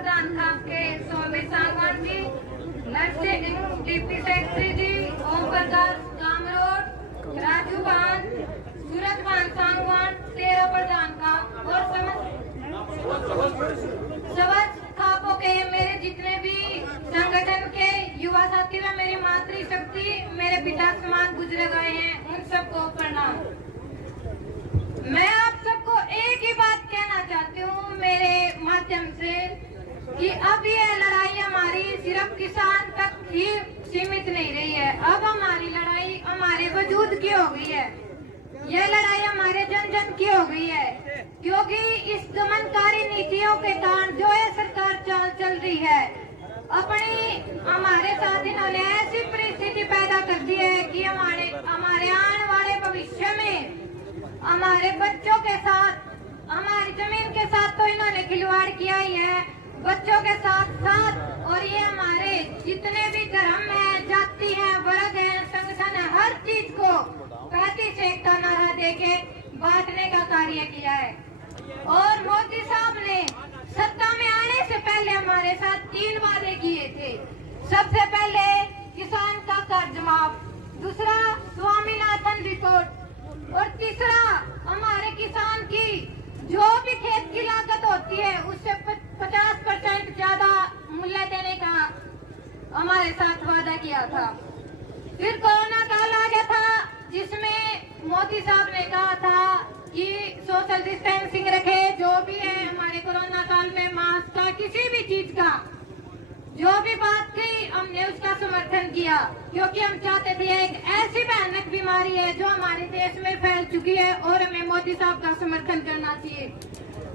प्रधान था के Somi Sangwan ji, deputy secretary जी, ओम प्रकाश कामरोड, राजू बान, सूरज बान सांगवान, 13 प्रधान का और समझ खापों के मेरे जितने भी संगठन के युवा साथी व मेरी मातृशक्ति मेरे पिता समान गुजरे गए हैं, उन सबको प्रणाम। मैं आप सबको एक ही बात कहना चाहती हूँ मेरे माध्यम से कि अब ये लड़ाई हमारी सिर्फ किसान तक ही सीमित नहीं रही है। अब हमारी लड़ाई हमारे वजूद की हो गई है। यह लड़ाई हमारे जन जन की हो गई है, क्योंकि इस दमनकारी नीतियों के कारण जो ये सरकार चाल चल रही है, अपनी हमारे साथ इन्होंने ऐसी परिस्थिति पैदा कर दी है कि हमारे आने वाले भविष्य में हमारे बच्चों के साथ, हमारी जमीन के साथ तो इन्होंने खिलवाड़ किया ही है, बच्चों के साथ साथ, और ये हमारे जितने भी धर्म है, जाति है, वर्ग है, संगठन है, हर चीज को 35 एकता नारा देके बांटने का कार्य किया है। और मोदी साहब ने सत्ता में आने से पहले हमारे साथ 3 वादे किए थे। सबसे पहले किसान का कर्ज माफ, दूसरा स्वामीनाथन रिपोर्ट, और तीसरा हमारे किसान की जो भी खेत की लागत होती है उससे 50% ज्यादा मूल्य देने का हमारे साथ वादा किया था। फिर कोरोना काल आ गया था, जिसमें मोदी साहब ने कहा था कि सोशल डिस्टेंसिंग रखे, जो भी है हमारे कोरोना काल में मास्क का, किसी भी चीज का जो भी बात थी हमने उसका समर्थन किया, क्योंकि हम चाहते थे एक ऐसी भयानक बीमारी है जो हमारे देश में फैल चुकी है और हमें मोदी साहब का समर्थन करना चाहिए।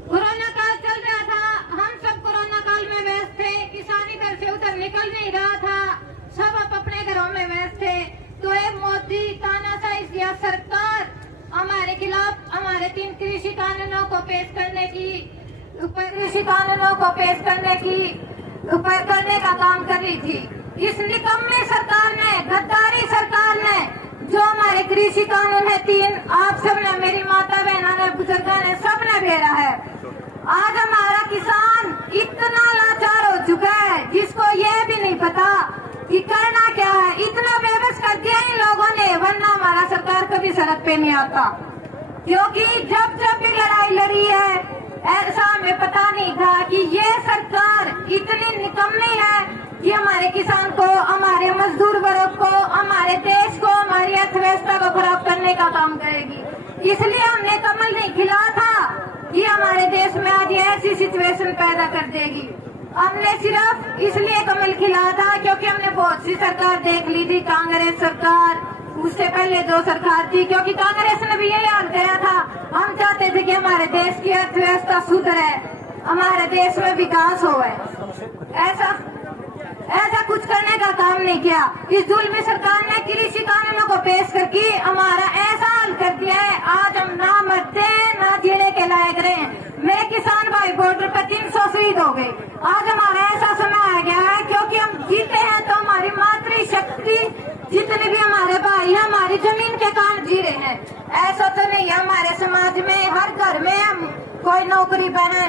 कोरोना काल चल रहा था, हम सब कोरोना काल में व्यस्त थे, किसान इधर से उधर निकल नहीं रहा था, सब अपने घरों में व्यस्त थे, तो एक मोदी तानाशाही दिया सरकार हमारे खिलाफ हमारे 3 कृषि कानूनों को पेश करने का काम कर रही थी। इस निकम्मे सरकार ने, गद्दारी सरकार ने जो हमारे कृषि कानून है 3, आप सबने, मेरी माता बहना ने, बुजुर्गों ने, सबने भेजा है। आज हमारा किसान इतना लाचार हो चुका है जिसको ये भी नहीं पता कि करना क्या है। इतना बेबस कर दिया इन लोगों ने, वरना हमारा सरकार कभी सड़क पे नहीं आता, क्योंकि जब भी लड़ाई लड़ी है ऐसा हमें पता नहीं था कि ये सरकार इतनी निकम्मी है कि हमारे किसान को, हमारे मजदूर वर्ग को, हमारे देश को, हमारी अर्थव्यवस्था को खराब करने का काम करेगी। इसलिए हमने कमल नहीं खिला था कि हमारे देश में आज ऐसी सिचुएशन पैदा कर देगी। हमने सिर्फ इसलिए कमल खिला था क्योंकि हमने बहुत सी सरकार देख ली थी, कांग्रेस सरकार, उससे पहले जो सरकार थी, क्योंकि कांग्रेस ने भी यही हाल किया था। हम चाहते थे कि हमारे देश की अर्थव्यवस्था सुधरे, हमारे देश में विकास हो। ऐसा कुछ करने का काम नहीं किया। इस जुल्मी सरकार ने कृषि कानूनों को पेश करके हमारा ऐसा हाल कर दिया है, आज हम ना मरते ना जीने के लायक रहे। मेरे किसान भाई बॉर्डर पर 300 शहीद हो गए। आज हमारा ऐसा समय आ गया है, क्योंकि हम जीते हैं तो हमारी मातृशक्ति, जितने भी हमारे भाई हैं, हमारी जमीन के कारण जी रहे हैं। ऐसा तो नहीं है हमारे समाज में, हर घर में हम कोई नौकरी बने।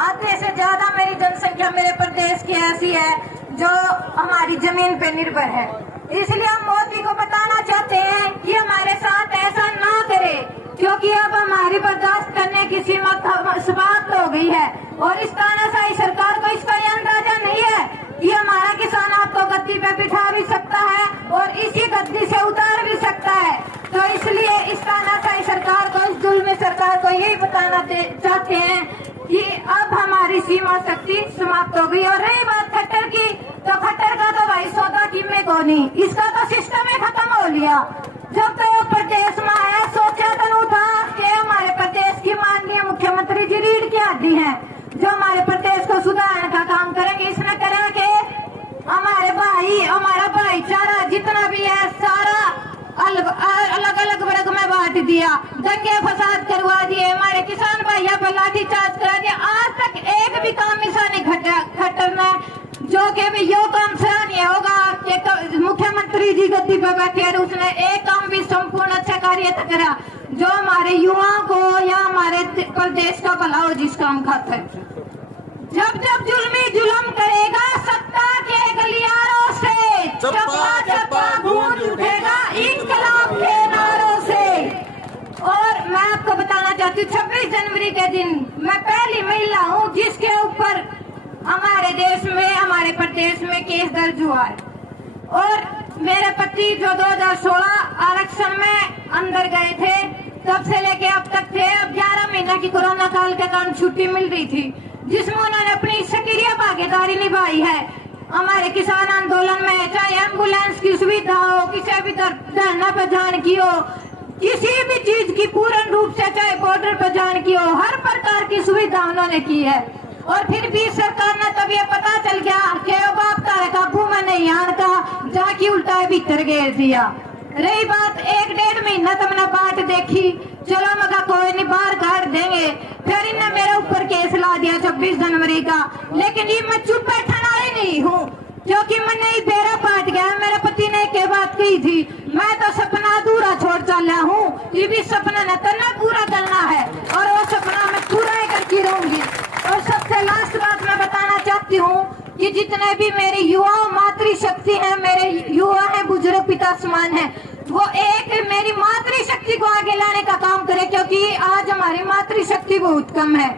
आधे से ज्यादा मेरी जनसंख्या मेरे प्रदेश की ऐसी है जो हमारी जमीन पे निर्भर है। इसलिए हम मोदी को बताना चाहते हैं कि हमारे साथ ऐसा ना करे, क्योंकि अब हमारी बर्दाश्त करने की सीमा समाप्त हो गई है। और इस तानाशाही सरकार को इसका यह अंदाजा नहीं है कि हमारा किसान आपको गद्दी पे बिठा भी सकता है और इसी गद्दी से उतार भी सकता है। तो इसलिए इस तानाशाही सरकार को, इस जुल्मी सरकार को यही बताना चाहते हैं कि अब हमारी सीमा शक्ति समाप्त हो गई। और रही बात खट्टर की, तो खट्टर का तो भाई सौदा कीमे को नहीं, इसका तो सिस्टम ही खत्म हो लिया। जब तो प्रदेश में आया, सोचा तो था कि हमारे प्रदेश की माननीय मुख्यमंत्री जी रीढ़ की हड्डी हैं, जो हमारे प्रदेश को सुधारने का काम करेंगे। इसने करा कि हमारा भाईचारा जितना भी है सारा अलग अलग वर्ग में बांट दिया, दंगे फसाद करवा दिए, हमारे किसान भैया पर लाठीचार्ज करा दिया। आज तक एक भी काम ऐसा नहीं खट्टर ने जो कि भी यो काम सराहनीय होगा कि मुख्यमंत्री जी गद्दी पर बैठे और उसने एक काम भी संपूर्ण अच्छा कार्य करा जो हमारे युवाओं को या हमारे प्रदेश का भला हो, जिस काम खातिर। जब जब जुल्मी जुल्म करेगा सत्ता के गलियारों से, चप्पा चप्पा गूंज उठेगा इंकलाब के नारों से। और मैं आपको बताना चाहती हूँ 26 जनवरी के दिन मैं पहली महिला हूँ जिसके ऊपर हमारे देश में, हमारे प्रदेश में केस दर्ज हुआ है। और मेरे पति जो 2016 आरक्षण में अंदर गए थे तब से लेके अब तक थे। अब 11 महीना की कोरोना काल के कारण छुट्टी मिल रही थी जिसमें उन्होंने अपनी सक्रिय भागीदारी निभाई है हमारे किसान आंदोलन में। चाहे एम्बुलेंस की सुविधा हो, किसी भी धरना पर जान की हो, किसी भी चीज की पूर्ण रूप से, चाहे बॉर्डर पर जान की हो, हर प्रकार की सुविधा उन्होंने की है। और फिर भी सरकार ने तब ये पता चल गया कि बाप तारे काबू में नहीं आनता, जाके उल्टा भीतर घेर दिया। रही बात 1-1.5 महीना तो मैंने बाट देखी, चलो मगा कोई नहीं बाहर काट देंगे। फिर इन्हें मेरे ऊपर केस ला दिया 26 जनवरी का। लेकिन ये मैं चुप बैठने वाली नहीं हूँ क्योंकि मैंने ही बेरा पाट गया। मेरे पति ने एक बात कही थी, मैं तो सपना अधूरा छोड़ चला हूँ, ये भी सपना न करना पूरा करना है और वो सपना मैं पूरा करके रहूंगी। और सबसे लास्ट बात मैं बताना चाहती हूँ कि जितने भी मेरे युवा मातृशक्ति है, मेरे युवा है बुजुर्ग पिता समान है, वो एक मेरी मातृशक्ति को आगे लाने का काम करे क्योंकि आज हमारी मातृशक्ति बहुत कम है।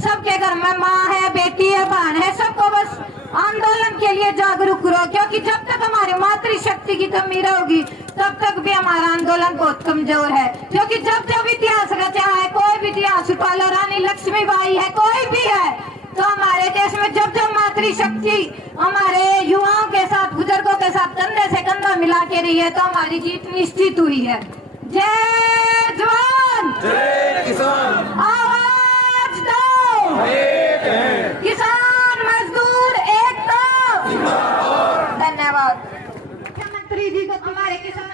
सबके घर में माँ है, बेटी है, बहन है, सबको बस आंदोलन के लिए जागरूक करो क्योंकि जब तक हमारी मातृशक्ति की कमी रहेगी तब तक भी हमारा आंदोलन बहुत कमजोर है। क्योंकि जब जब इतिहास रचा है, कोई भी इतिहास उठा लो, रानी लक्ष्मीबाई है, कोई भी है, तो हमारे देश में जब जब मातृशक्ति हमारे युवाओं के साथ, बुजुर्गों के साथ कंधे से कंधा मिला के रही है तो हमारी जीत निश्चित हुई है। जय जवान, जय किसान, आवाज दो, किसान मजदूर एकता। धन्यवाद। मुख्यमंत्री जी को हमारे किसान